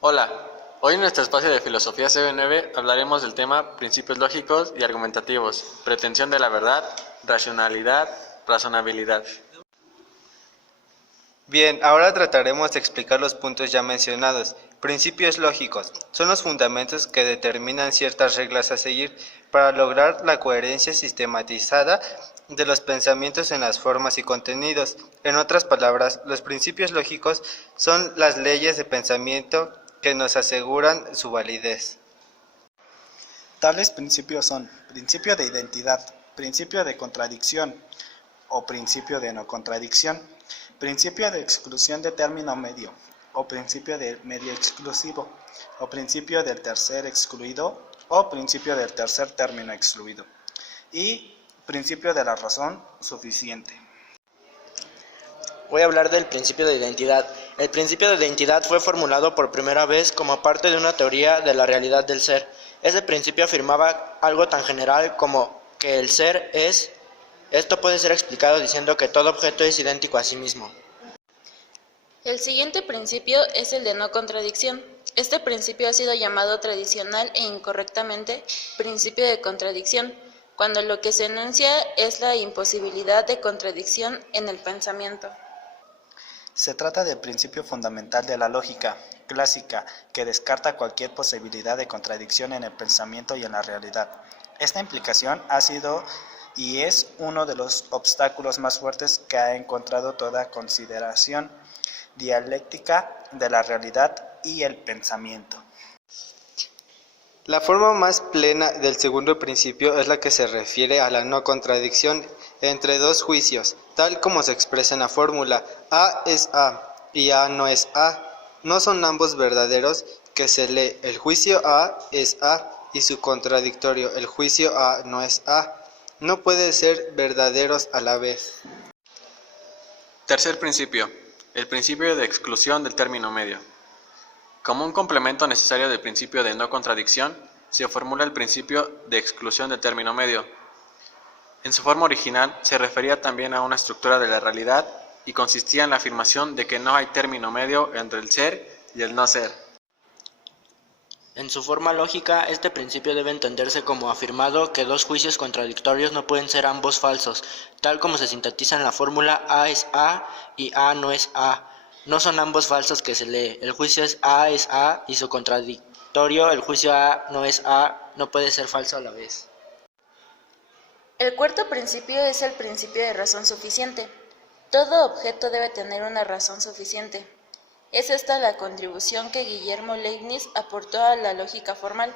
Hola, hoy en nuestro espacio de Filosofía CB9 hablaremos del tema principios lógicos y argumentativos, pretensión de la verdad, racionalidad, razonabilidad. Bien, ahora trataremos de explicar los puntos ya mencionados. Principios lógicos son los fundamentos que determinan ciertas reglas a seguir para lograr la coherencia sistematizada de los pensamientos en las formas y contenidos. En otras palabras, los principios lógicos son las leyes de pensamiento que nos aseguran su validez. Tales principios son principio de identidad, principio de contradicción o principio de no contradicción, principio de exclusión de término medio o principio de medio exclusivo o principio del tercer excluido o principio del tercer término excluido y principio de la razón suficiente. Voy a hablar del principio de identidad. El principio de identidad fue formulado por primera vez como parte de una teoría de la realidad del ser. Ese principio afirmaba algo tan general como que el ser es. Esto puede ser explicado diciendo que todo objeto es idéntico a sí mismo. El siguiente principio es el de no contradicción. Este principio ha sido llamado tradicional e incorrectamente principio de contradicción, cuando lo que se enuncia es la imposibilidad de contradicción en el pensamiento. Se trata del principio fundamental de la lógica clásica que descarta cualquier posibilidad de contradicción en el pensamiento y en la realidad. Esta implicación ha sido y es uno de los obstáculos más fuertes que ha encontrado toda consideración dialéctica de la realidad y el pensamiento. La forma más plena del segundo principio es la que se refiere a la no contradicción entre dos juicios, tal como se expresa en la fórmula: A es A y A no es A. No son ambos verdaderos, que se lee el juicio A es A y su contradictorio el juicio A no es A. No pueden ser verdaderos a la vez. Tercer principio, el principio de exclusión del término medio. Como un complemento necesario del principio de no contradicción, se formula el principio de exclusión del término medio. En su forma original, se refería también a una estructura de la realidad y consistía en la afirmación de que no hay término medio entre el ser y el no ser. En su forma lógica, este principio debe entenderse como afirmado que dos juicios contradictorios no pueden ser ambos falsos, tal como se sintetiza en la fórmula A es A y A no es A. No son ambos falsos que se lee. El juicio es A y su contradictorio, el juicio A no es A, no puede ser falso a la vez. El cuarto principio es el principio de razón suficiente. Todo objeto debe tener una razón suficiente. Es esta la contribución que Guillermo Leibniz aportó a la lógica formal.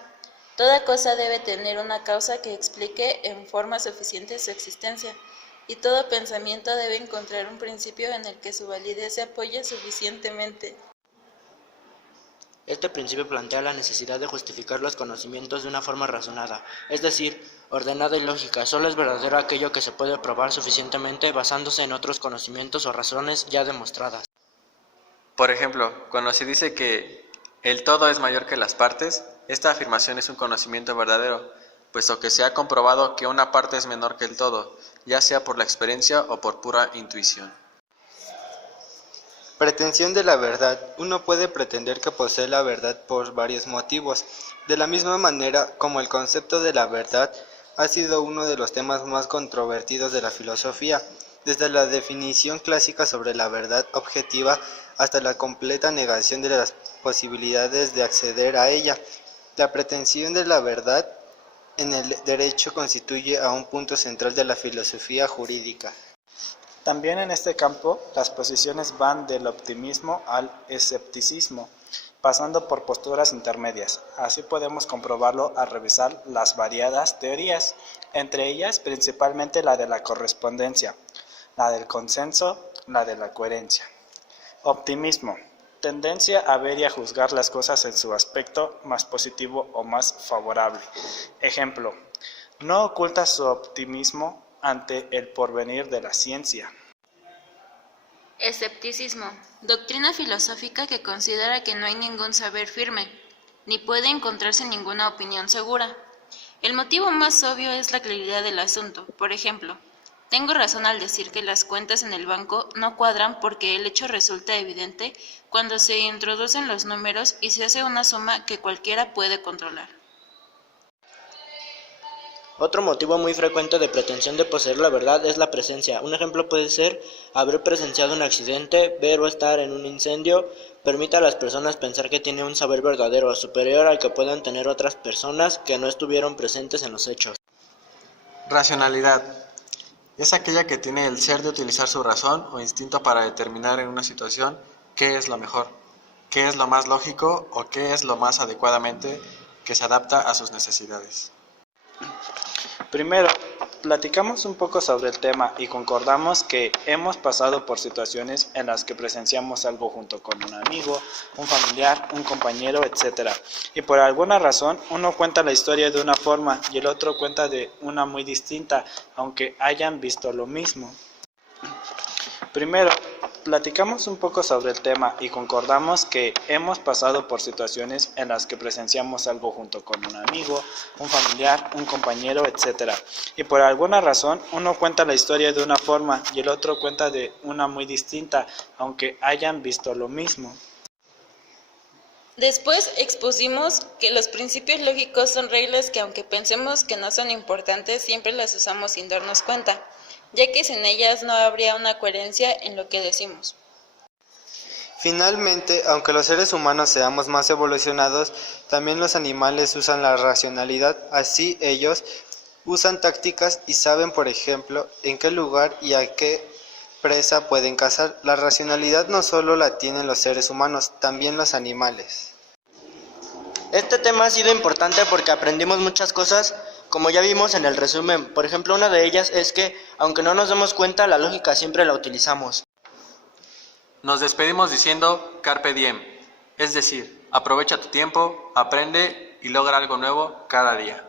Toda cosa debe tener una causa que explique en forma suficiente su existencia, y todo pensamiento debe encontrar un principio en el que su validez se apoye suficientemente. Este principio plantea la necesidad de justificar los conocimientos de una forma razonada, es decir, ordenada y lógica. Solo es verdadero aquello que se puede probar suficientemente basándose en otros conocimientos o razones ya demostradas. Por ejemplo, cuando se dice que el todo es mayor que las partes, esta afirmación es un conocimiento verdadero, puesto que se ha comprobado que una parte es menor que el todo, ya sea por la experiencia o por pura intuición. Pretensión de la verdad. Uno puede pretender que posee la verdad por varios motivos. De la misma manera como el concepto de la verdad ha sido uno de los temas más controvertidos de la filosofía, desde la definición clásica sobre la verdad objetiva hasta la completa negación de las posibilidades de acceder a ella. La pretensión de la verdad en el derecho constituye a un punto central de la filosofía jurídica. También en este campo, las posiciones van del optimismo al escepticismo, pasando por posturas intermedias. Así podemos comprobarlo al revisar las variadas teorías, entre ellas principalmente la de la correspondencia, la del consenso, la de la coherencia. Optimismo: tendencia a ver y a juzgar las cosas en su aspecto más positivo o más favorable. Ejemplo: no oculta su optimismo ante el porvenir de la ciencia. Escepticismo: doctrina filosófica que considera que no hay ningún saber firme, ni puede encontrarse ninguna opinión segura. El motivo más obvio es la claridad del asunto. Por ejemplo, tengo razón al decir que las cuentas en el banco no cuadran porque el hecho resulta evidente cuando se introducen los números y se hace una suma que cualquiera puede controlar. Otro motivo muy frecuente de pretensión de poseer la verdad es la presencia. Un ejemplo puede ser haber presenciado un accidente, ver o estar en un incendio. Permite a las personas pensar que tiene un saber verdadero, superior al que puedan tener otras personas que no estuvieron presentes en los hechos. Racionalidad. Es aquella que tiene el ser de utilizar su razón o instinto para determinar en una situación qué es lo mejor, qué es lo más lógico o qué es lo más adecuadamente que se adapta a sus necesidades. Primero, platicamos un poco sobre el tema y concordamos que hemos pasado por situaciones en las que presenciamos algo junto con un amigo, un familiar, un compañero, etc. Y por alguna razón uno cuenta la historia de una forma y el otro cuenta de una muy distinta, aunque hayan visto lo mismo. Primero, platicamos un poco sobre el tema y concordamos que hemos pasado por situaciones en las que presenciamos algo junto con un amigo, un familiar, un compañero, etc. Y por alguna razón uno cuenta la historia de una forma y el otro cuenta de una muy distinta, aunque hayan visto lo mismo. Después expusimos que los principios lógicos son reglas que aunque pensemos que no son importantes, siempre las usamos sin darnos cuenta, ya que sin ellas no habría una coherencia en lo que decimos. Finalmente, aunque los seres humanos seamos más evolucionados, también los animales usan la racionalidad, así ellos usan tácticas y saben, por ejemplo, en qué lugar y a qué presa pueden cazar. La racionalidad no solo la tienen los seres humanos, también los animales. Este tema ha sido importante porque aprendimos muchas cosas, como ya vimos en el resumen. Por ejemplo, una de ellas es que, aunque no nos demos cuenta, la lógica siempre la utilizamos. Nos despedimos diciendo Carpe Diem, es decir, aprovecha tu tiempo, aprende y logra algo nuevo cada día.